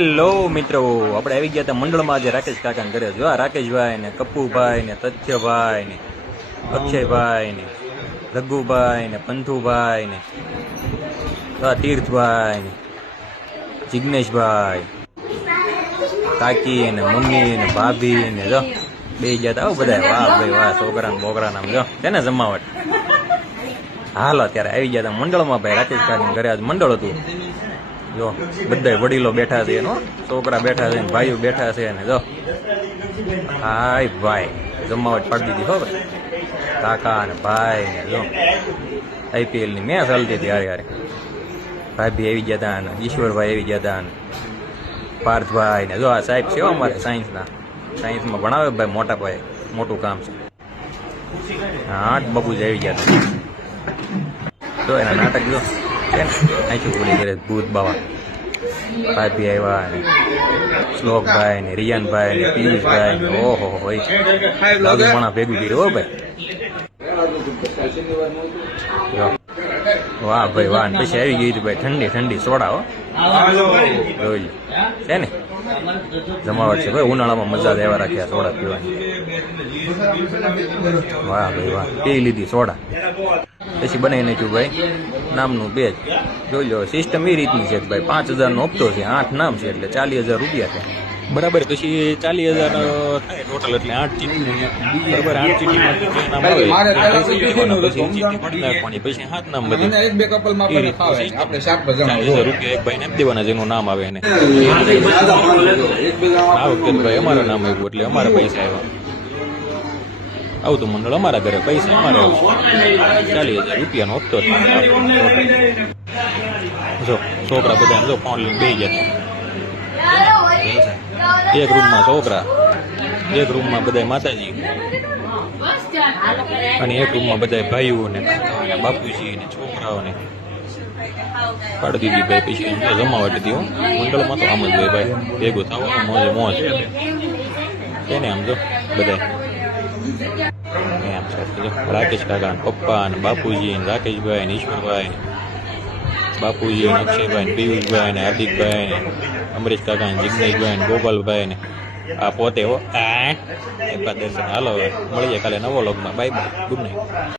Hello મિત્રો, આપણે આવી ગયા હતા મંડળમાં. આજે રાકેશ કાકાને ઘરે. જો આ રાકેશભાઈ ને કપ્પુભાઈ ને તથ્યભાઈ ને અક્ષયભાઈ ને રઘુભાઈ ને પંથુભાઈ ને તીર્થભાઈ ને જિગ્નેશભાઈ, કાકી ને મમ્મી ને ભાભી ને જો બે ગયા હતા. બધા વાહ ભાઈ વાહ, છોકરા ને બોકરા નામ જો છે ને જમાવટ. હાલો અત્યારે આવી ગયા હતા મંડળમાં. ભાઈ રાકેશ કાકાને ઘરે આજ મંડળ હતું. જો બધા વડીલો બેઠા છે, એનો છોકરા બેઠા છે, ભાઈઓ બેઠા છે ને જો હાય ભાઈ જમાવટ પાડી દીધી. ખબર કાકા ને ભાઈ ને જો IPL ની મેચ ચાલતી હતી. હારે હારે ભાભી આવી ગયા હતા ને ઈશ્વરભાઈ આવી ગયા હતા ને પાર્થભાઈ ને જો આ સાહેબ છે અમારે સાયન્સમાં ભણાવે ભાઈ. મોટા ભાઈ મોટું કામ છે. હા બાપુજી આવી ગયા હતા. જો એના નાટક જો આખી પૂરી કરે. ભૂત બાવા ભાભી આવ્યા ને શ્લોકભાઈ ને રિયાનભાઈ ને પિયુષભાઈ ને ઓહો હોય માણા ભેગું કર્યું. હો ભાઈ વાહ ભાઈ વાહ. પછી આવી ગઈ હતી ભાઈ ઠંડી ઠંડી સોડા. હો જોઈ છે ને જમાવટ છે ભાઈ. ઉનાળામાં મજા જ એવા રાખ્યા સોડા પીવાની. વાહ ભાઈ વાહ. પી લીધી સોડા. પછી બનાવી નાખ્યું ભાઈ નામનું બેજ. જોઈ લો સિસ્ટમ એ રીતની છે ભાઈ. 5,000 નો હપ્તો છે, 8 નામ છે એટલે 40,000 રૂપિયા છે બરાબર. પછી 40,000 થાય ટોટલ એટલે 8 ચીટી બરાબર. 8 ચીટીમાં નામ આવે પછી ચીટી પડી નાખવાની. પછી 7 નામ બધી 40,000 રૂપિયા એક ભાઈને દેવાના જેનું નામ આવે એને. આ વખતે ભાઈ અમારું નામ આવ્યું એટલે અમારા પૈસા આવ્યા. આવતું મંડળ અમારા ઘરે, પૈસા અમારે આવશે. 40,000 રૂપિયાનો હપ્તો. જો છોકરા બધા જો ફોન લઈને બેસી ગયા. એક રૂમમાં છોકરા, એક રૂમમાં બધા માતાજી અને એક રૂમમાં બધા ભાઈઓ ને કાકા ને બાપુજી ને છોકરાઓને પાડી દીધી ભાઈ. પછી જમાવટ હતી. મંડળમાં તો આમ જ હોય ભાઈ, ભેગું થવાનું મોજે મોજ એને. આમ જો બધા એમ છે. રાકેશ કાકા ને પપ્પા ને બાપુજી ને રાકેશભાઈ ને ઈશ્વરભાઈ ને બાપુજી ને અક્ષયભાઈ ને પિયુષભાઈ ને હાર્દિકભાઈ ને અમરીશ કાકા ને જિગ્નેશભાઈ ને ગોપાલભાઈ ને આ પોતે હો દર્શન. હાલો મળીએ કાલે નવો લોગમાં. Bye bye, good night.